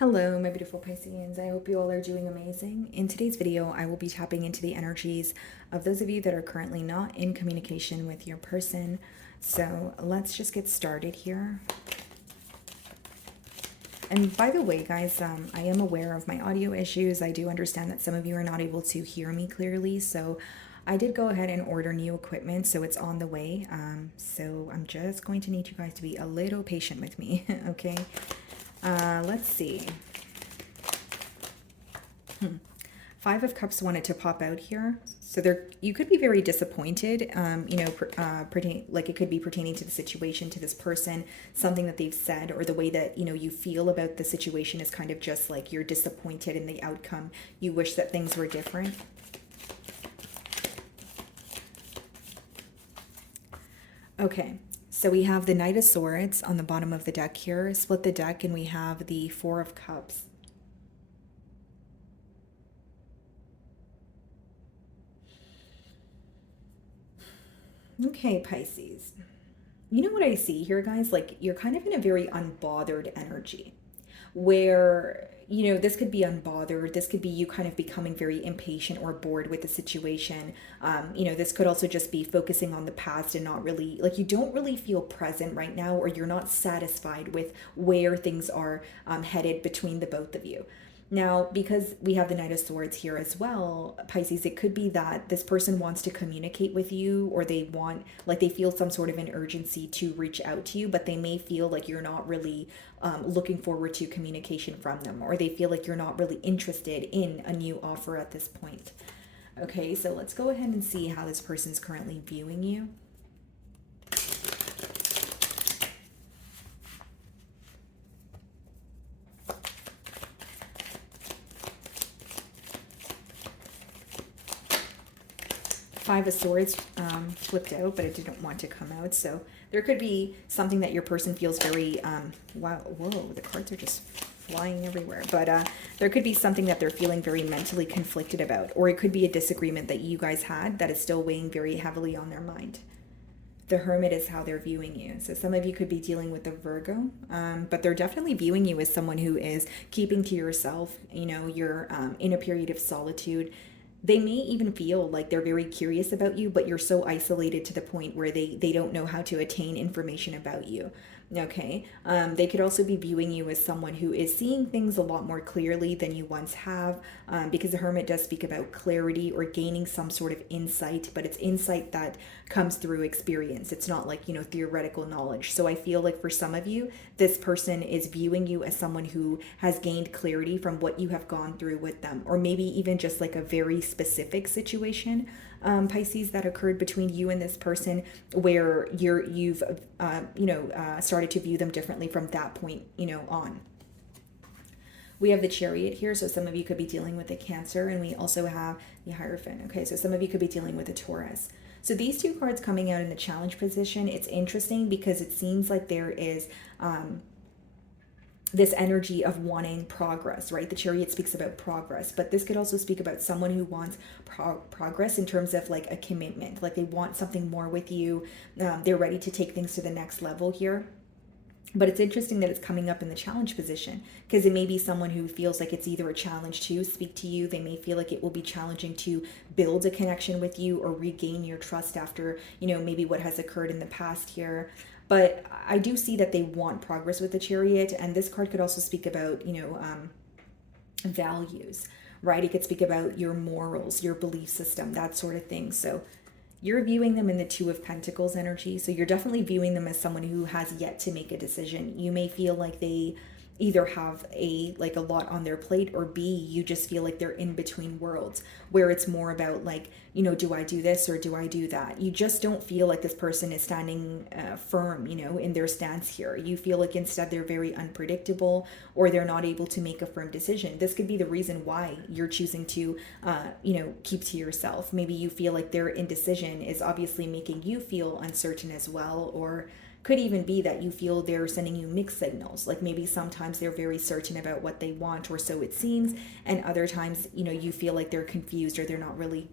Hello, my beautiful Pisceans. I hope you all are doing amazing. In today's video, I will be tapping into the energies of those of you that are currently not in communication with your person. So let's just get started here. And by the way, guys, I am aware of my audio issues. I do understand that some of you are not able to hear me clearly. So I did go ahead and order new equipment, so it's on the way. So I'm just going to need you guys to be a little patient with me, okay? Let's see. Five of Cups wanted to pop out here. So there, you could be very disappointed, like it could be pertaining to the situation, to this person, something that they've said, or the way that, you feel about the situation is kind of just like you're disappointed in the outcome. You wish that things were different. Okay, so we have the Knight of Swords on the bottom of the deck here. Split the deck and we have the Four of Cups. Okay, Pisces. You know what I see here, guys? Like, you're kind of in a very unbothered energy where, this could be unbothered. This could be you kind of becoming very impatient or bored with the situation. This could also just be focusing on the past and not really, like, you don't really feel present right now, or you're not satisfied with where things are headed between the both of you. Now, because we have the Knight of Swords here as well, Pisces, it could be that this person wants to communicate with you, or they feel some sort of an urgency to reach out to you, but they may feel like you're not really looking forward to communication from them, or they feel like you're not really interested in a new offer at this point. Okay, so let's go ahead and see how this person's currently viewing you. Five of Swords flipped out, but it didn't want to come out. So there could be something that your person feels very, wow, whoa, the cards are just flying everywhere. But there could be something that they're feeling very mentally conflicted about, or it could be a disagreement that you guys had that is still weighing very heavily on their mind. The Hermit is how they're viewing you. So some of you could be dealing with a Virgo, but they're definitely viewing you as someone who is keeping to yourself. You're in a period of solitude. They may even feel like they're very curious about you, but you're so isolated to the point where they don't know how to attain information about you. Okay. They could also be viewing you as someone who is seeing things a lot more clearly than you once have, because the Hermit does speak about clarity or gaining some sort of insight, but it's insight that comes through experience. It's not like, theoretical knowledge. So I feel like for some of you, this person is viewing you as someone who has gained clarity from what you have gone through with them, or maybe even just like a very specific situation, Pisces, that occurred between you and this person, where you've started to view them differently from that point on. We have the Chariot here, so some of you could be dealing with a Cancer, and we also have the Hierophant. Okay, so some of you could be dealing with a Taurus. So these two cards coming out in the challenge position, it's interesting because it seems like there is this energy of wanting progress, right? The Chariot speaks about progress, but this could also speak about someone who wants progress in terms of like a commitment, like they want something more with you. They're ready to take things to the next level here. But it's interesting that it's coming up in the challenge position, because it may be someone who feels like it's either a challenge to speak to you. They may feel like it will be challenging to build a connection with you or regain your trust after, maybe what has occurred in the past here. But I do see that they want progress with the Chariot. And this card could also speak about, values, right? It could speak about your morals, your belief system, that sort of thing. So you're viewing them in the Two of Pentacles energy. So you're definitely viewing them as someone who has yet to make a decision. You may feel like they either have a lot on their plate, or B, you just feel like they're in between worlds, where it's more about like, do I do this or do I do that? You just don't feel like this person is standing firm, in their stance here. You feel like instead they're very unpredictable, or they're not able to make a firm decision. This could be the reason why you're choosing to, keep to yourself. Maybe you feel like their indecision is obviously making you feel uncertain as well, or could even be that you feel they're sending you mixed signals. Like maybe sometimes they're very certain about what they want, or so it seems, and other times, you feel like they're confused, or they're not really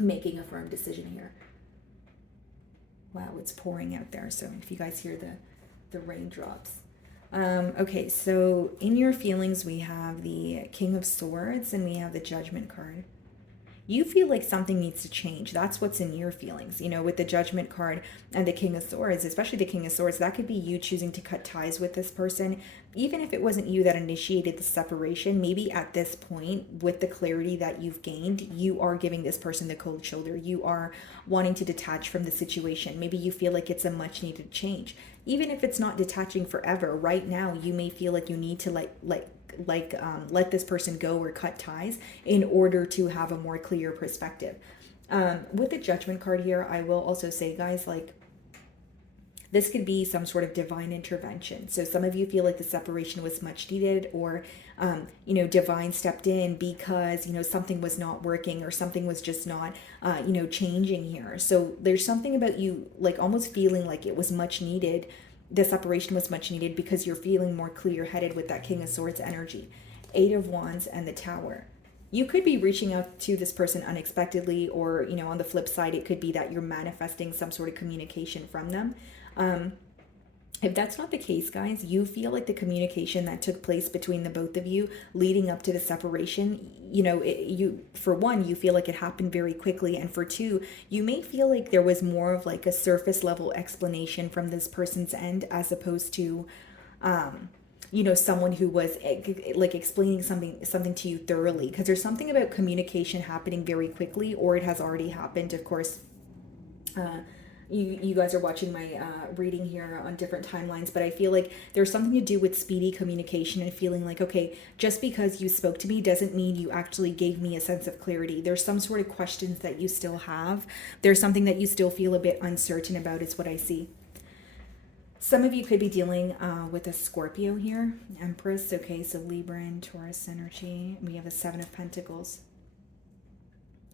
making a firm decision here. Wow, it's pouring out there. So if you guys hear the raindrops. Okay, so in your feelings, we have the King of Swords and we have the Judgment card. You feel like something needs to change. That's what's in your feelings. You know, with the Judgment card and the King of Swords, especially the King of Swords, that could be you choosing to cut ties with this person. Even if it wasn't you that initiated the separation, maybe at this point, with the clarity that you've gained, you are giving this person the cold shoulder. You are wanting to detach from the situation. Maybe you feel like it's a much needed change. Even if it's not detaching forever, right now, you may feel like you need to let this person go or cut ties in order to have a more clear perspective. With the Judgment card here, I will also say, guys, like, this could be some sort of divine intervention. So some of you feel like the separation was much needed, or divine stepped in because something was not working, or something was just not changing here. So there's something about you like almost feeling like it was much needed. The separation was much needed because you're feeling more clear-headed with that King of Swords energy. Eight of Wands and the Tower. You could be reaching out to this person unexpectedly, or on the flip side, it could be that you're manifesting some sort of communication from them. If that's not the case, guys, you feel like the communication that took place between the both of you leading up to the separation, for one, you feel like it happened very quickly, and for two, you may feel like there was more of like a surface level explanation from this person's end, as opposed to someone who was like explaining something to you thoroughly, because there's something about communication happening very quickly, or it has already happened. Of course, you guys are watching my reading here on different timelines, but I feel like there's something to do with speedy communication and feeling like, okay, just because you spoke to me doesn't mean you actually gave me a sense of clarity. There's some sort of questions that you still have. There's something that you still feel a bit uncertain about, is what I see. Some of you could be dealing with a Scorpio here, Empress. Okay, so Libra and Taurus energy. We have a Seven of Pentacles.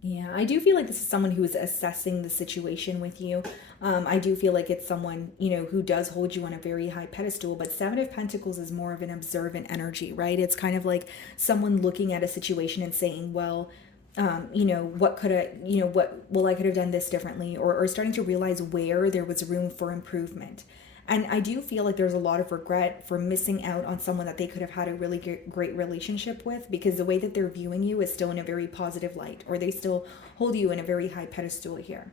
Yeah, I do feel like this is someone who is assessing the situation with you. I do feel like it's someone, who does hold you on a very high pedestal, but Seven of Pentacles is more of an observant energy, right? It's kind of like someone looking at a situation and saying, well, what could I, I could have done this differently, or starting to realize where there was room for improvement. And I do feel like there's a lot of regret for missing out on someone that they could have had a really great relationship with, because the way that they're viewing you is still in a very positive light, or they still hold you in a very high pedestal here.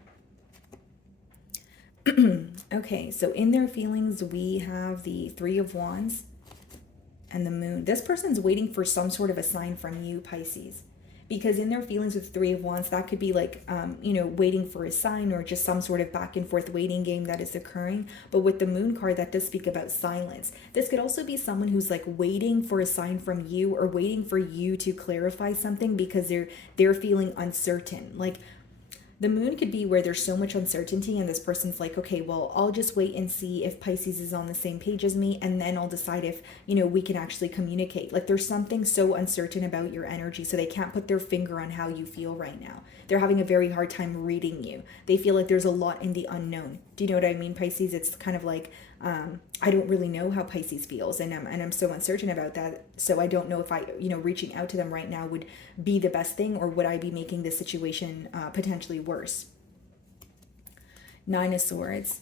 Okay, so in their feelings, we have the Three of Wands and the Moon. This person's waiting for some sort of a sign from you, Pisces. Because in their feelings with Three of Wands, that could be like, waiting for a sign, or just some sort of back and forth waiting game that is occurring. But with the Moon card, that does speak about silence. This could also be someone who's like waiting for a sign from you, or waiting for you to clarify something because they're feeling uncertain. Like, the Moon could be where there's so much uncertainty and this person's like, okay, well, I'll just wait and see if Pisces is on the same page as me, and then I'll decide if, we can actually communicate. Like, there's something so uncertain about your energy, so they can't put their finger on how you feel right now. They're having a very hard time reading you. They feel like there's a lot in the unknown. Do you know what I mean, Pisces? It's kind of like, I don't really know how Pisces feels, and I'm so uncertain about that. So I don't know if reaching out to them right now would be the best thing, or would I be making the situation potentially worse. Nine of Swords,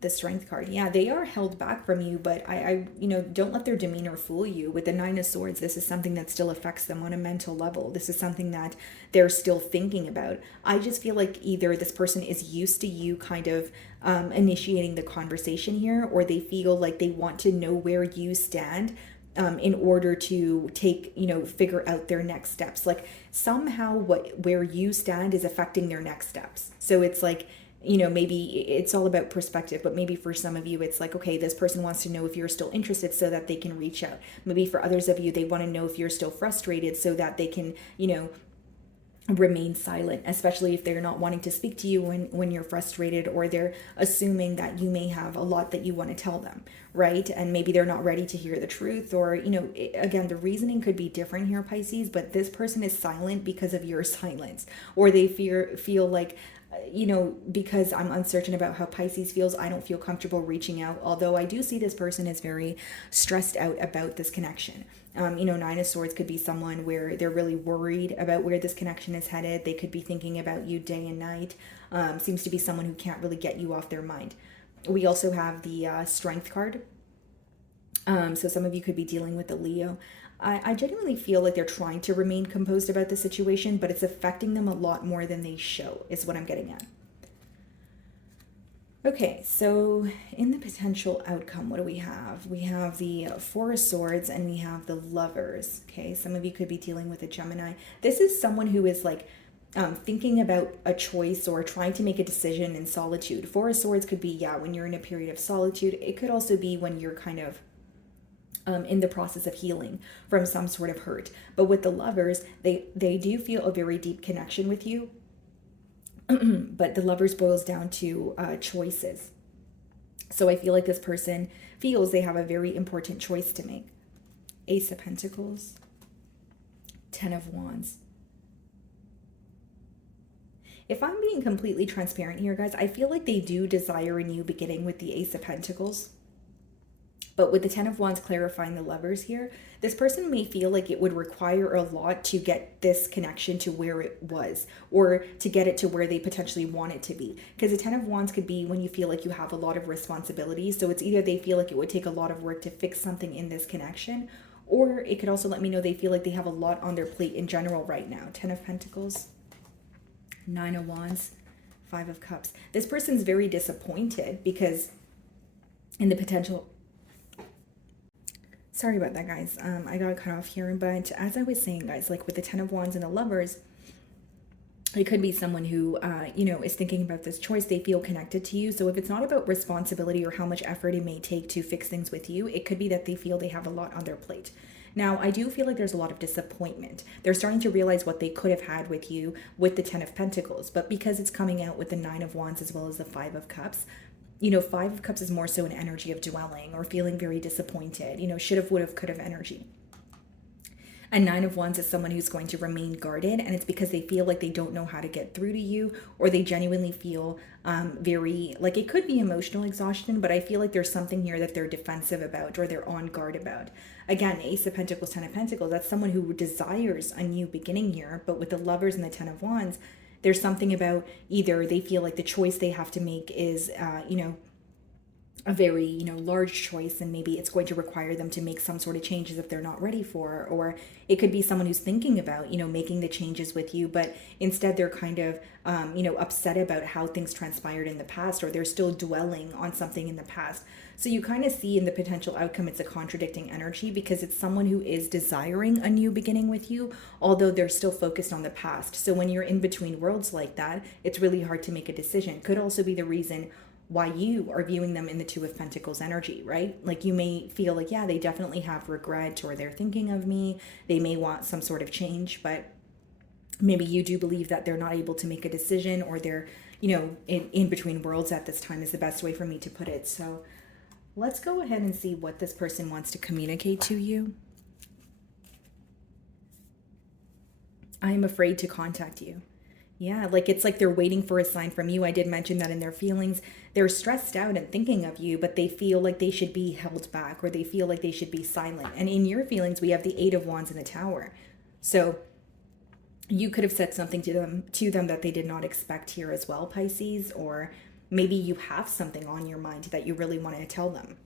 the Strength card. Yeah, they are held back from you, but I don't let their demeanor fool you. With the Nine of Swords, this is something that still affects them on a mental level. This is something that they're still thinking about. I just feel like either this person is used to you kind of initiating the conversation here, or they feel like they want to know where you stand in order to figure out their next steps. Like, somehow where you stand is affecting their next steps. So it's like, maybe it's all about perspective, but maybe for some of you, it's like, okay, this person wants to know if you're still interested so that they can reach out. Maybe for others of you, they want to know if you're still frustrated so that they can, remain silent, especially if they're not wanting to speak to you when you're frustrated, or they're assuming that you may have a lot that you want to tell them, right? And maybe they're not ready to hear the truth, or again, the reasoning could be different here, Pisces, but this person is silent because of your silence, or they feel like, because I'm uncertain about how Pisces feels, I don't feel comfortable reaching out. Although I do see this person is very stressed out about this connection. Nine of Swords could be someone where they're really worried about where this connection is headed. They could be thinking about you day and night. Seems to be someone who can't really get you off their mind. We also have the Strength card. So some of you could be dealing with a Leo. I genuinely feel like they're trying to remain composed about the situation, but it's affecting them a lot more than they show, is what I'm getting at. Okay, so in the potential outcome, what do we have? We have the Four of Swords and we have the Lovers. Okay, some of you could be dealing with a Gemini. This is someone who is like thinking about a choice or trying to make a decision in solitude. Four of Swords could be, yeah, when you're in a period of solitude. It could also be when you're kind of in the process of healing from some sort of hurt. But with the Lovers, they do feel a very deep connection with you. But the Lovers boils down to choices. So I feel like this person feels they have a very important choice to make. Ace of Pentacles, Ten of Wands. If I'm being completely transparent here, guys, I feel like they do desire a new beginning with the Ace of Pentacles. But with the Ten of Wands clarifying the Lovers here, this person may feel like it would require a lot to get this connection to where it was, or to get it to where they potentially want it to be. Because the Ten of Wands could be when you feel like you have a lot of responsibilities. So it's either they feel like it would take a lot of work to fix something in this connection, or it could also let me know they feel like they have a lot on their plate in general right now. Ten of Pentacles, Nine of Wands, Five of Cups. This person's very disappointed because in the potential... Sorry about that, guys. I got cut off here. But as I was saying, guys, like with the Ten of Wands and the Lovers, it could be someone who, is thinking about this choice. They feel connected to you. So if it's not about responsibility or how much effort it may take to fix things with you, it could be that they feel they have a lot on their plate. Now, I do feel like there's a lot of disappointment. They're starting to realize what they could have had with you with the Ten of Pentacles. But because it's coming out with the Nine of Wands as well as the Five of Cups, Five of Cups is more so an energy of dwelling or feeling very disappointed, should have, would have, could have energy. And Nine of Wands is someone who's going to remain guarded, and it's because they feel like they don't know how to get through to you, or they genuinely feel very, like it could be emotional exhaustion, but I feel like there's something here that they're defensive about or they're on guard about. Again, Ace of Pentacles, Ten of Pentacles, that's someone who desires a new beginning here, but with the Lovers and the Ten of Wands, there's something about either they feel like the choice they have to make is, a very, large choice, and maybe it's going to require them to make some sort of changes if they're not ready for, or it could be someone who's thinking about, making the changes with you, but instead they're kind of, upset about how things transpired in the past, or they're still dwelling on something in the past. So you kind of see in the potential outcome, it's a contradicting energy because it's someone who is desiring a new beginning with you, although they're still focused on the past. So when you're in between worlds like that, it's really hard to make a decision. Could also be the reason why you are viewing them in the Two of Pentacles energy, right? Like you may feel like, yeah, they definitely have regret, or they're thinking of me. They may want some sort of change, but maybe you do believe that they're not able to make a decision, or they're, in between worlds at this time is the best way for me to put it. So let's go ahead and see what this person wants to communicate to you. I am afraid to contact you. Yeah, like it's like they're waiting for a sign from you. I did mention that in their feelings. They're stressed out and thinking of you, but they feel like they should be held back, or they feel like they should be silent. And in your feelings, we have the Eight of Wands in the Tower. So you could have said something to them that they did not expect here as well, Pisces, or maybe you have something on your mind that you really want to tell them.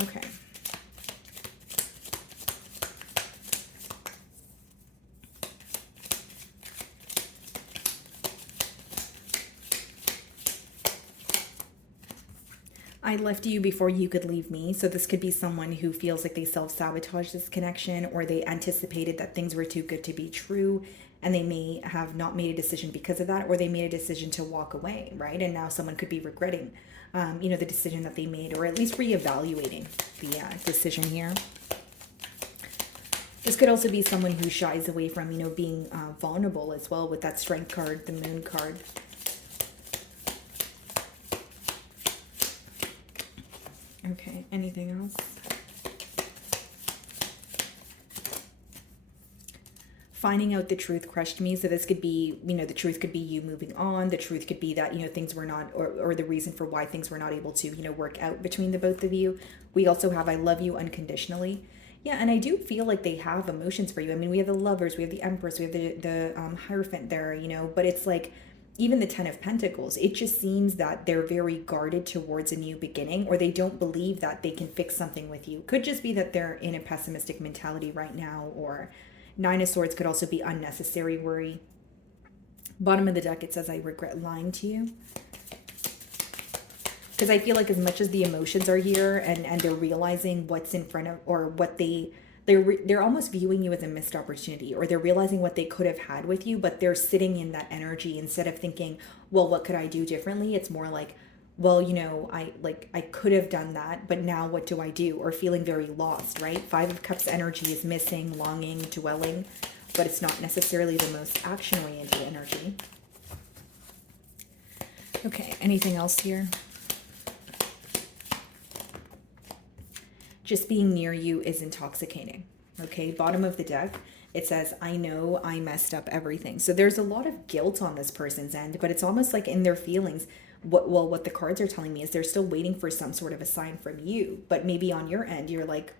Okay. I left you before you could leave me. So this could be someone who feels like they self-sabotage this connection, or they anticipated that things were too good to be true, and they may have not made a decision because of that, or they made a decision to walk away, right? And now someone could be regretting, the decision that they made, or at least reevaluating the decision here. This could also be someone who shies away from, being vulnerable as well with that Strength card, the Moon card. Okay, anything else? Finding out the truth crushed me. So this could be, the truth could be you moving on. The truth could be that, things were not, or the reason for why things were not able to, work out between the both of you. We also have I love you unconditionally. Yeah, and I do feel like they have emotions for you. I mean, we have the Lovers, we have the Empress, we have the Hierophant there, but it's like, even the Ten of Pentacles, it just seems that they're very guarded towards a new beginning, or they don't believe that they can fix something with you. Could just be that they're in a pessimistic mentality right now, or Nine of Swords could also be unnecessary worry. Bottom of the deck, it says, I regret lying to you. Because I feel like as much as the emotions are here and they're realizing what's in front of, or what they're almost viewing you as a missed opportunity, or they're realizing what they could have had with you, but they're sitting in that energy instead of thinking, well, what could I do differently? It's more like, well, I could have done that, but now what do I do? Or feeling very lost, right? Five of Cups energy is missing, longing, dwelling, but it's not necessarily the most action-oriented energy. Okay, anything else here? Just being near you is intoxicating. Okay, bottom of the deck, it says, I know I messed up everything. So there's a lot of guilt on this person's end, but it's almost like in their feelings, what the cards are telling me is they're still waiting for some sort of a sign from you. But maybe on your end, you're like,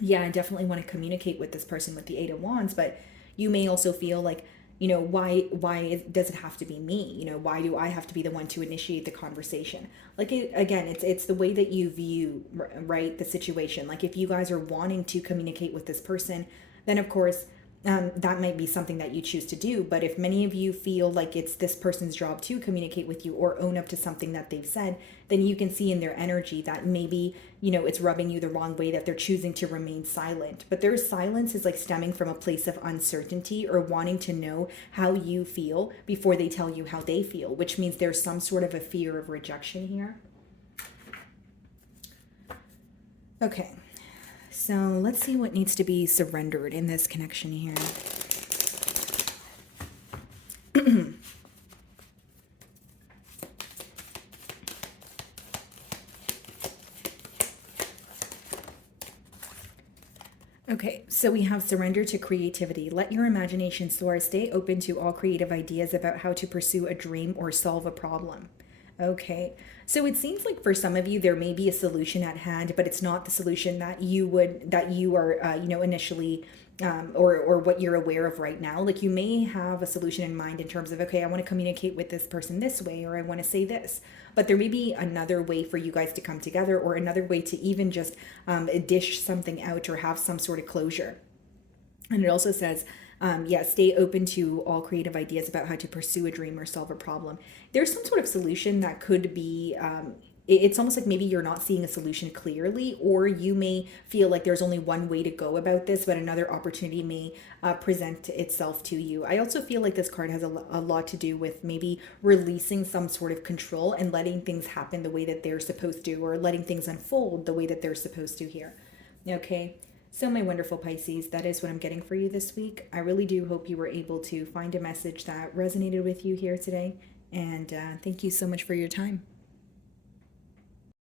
yeah, I definitely want to communicate with this person with the Eight of Wands, but you may also feel like, why does it have to be me? Why do I have to be the one to initiate the conversation? Like, it's the way that you view, right, the situation. Like, if you guys are wanting to communicate with this person, then of course, that might be something that you choose to do. But if many of you feel like it's this person's job to communicate with you or own up to something that they've said, then you can see in their energy that maybe, it's rubbing you the wrong way, that they're choosing to remain silent. But their silence is like stemming from a place of uncertainty or wanting to know how you feel before they tell you how they feel, which means there's some sort of a fear of rejection here. Okay. So let's see what needs to be surrendered in this connection here. Okay, so we have surrender to creativity. Let your imagination soar. Stay open to all creative ideas about how to pursue a dream or solve a problem. Okay, so it seems like for some of you there may be a solution at hand, but it's not the solution that you are initially or what you're aware of right now. Like, you may have a solution in mind in terms of, okay, I want to communicate with this person this way, or I want to say this, but there may be another way for you guys to come together, or another way to even just dish something out or have some sort of closure. And it also says, stay open to all creative ideas about how to pursue a dream or solve a problem. There's some sort of solution that could be, it's almost like maybe you're not seeing a solution clearly, or you may feel like there's only one way to go about this, but another opportunity may present itself to you. I also feel like this card has a lot to do with maybe releasing some sort of control and letting things happen the way that they're supposed to, or letting things unfold the way that they're supposed to here. Okay. So my wonderful Pisces, that is what I'm getting for you this week. I really do hope you were able to find a message that resonated with you here today. And thank you so much for your time.